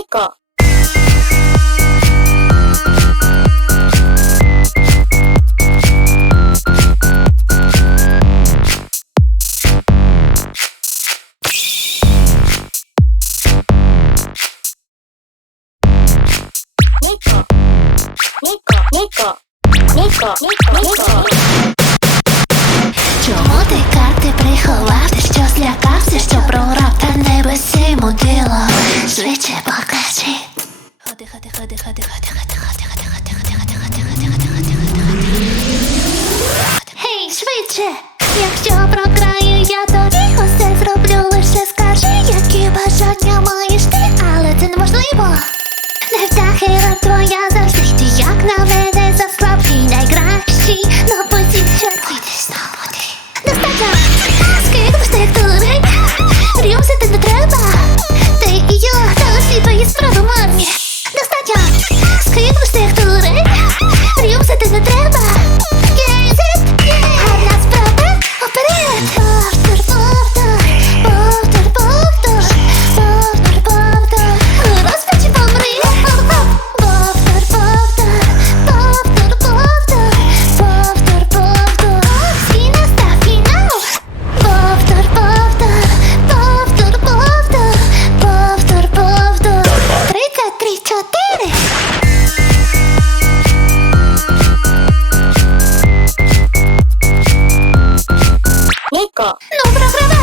лайко. Ніко, Ніко, Ніко, Ніко. Чому ти карти приховав? Ти що Гей, швидше, якщо програю, я тобі усе зроблю, лише скажи, які бажання маєш ти, але це неможливо. Не втахила твоя завжди, як на мене заслабкий найкращий. か。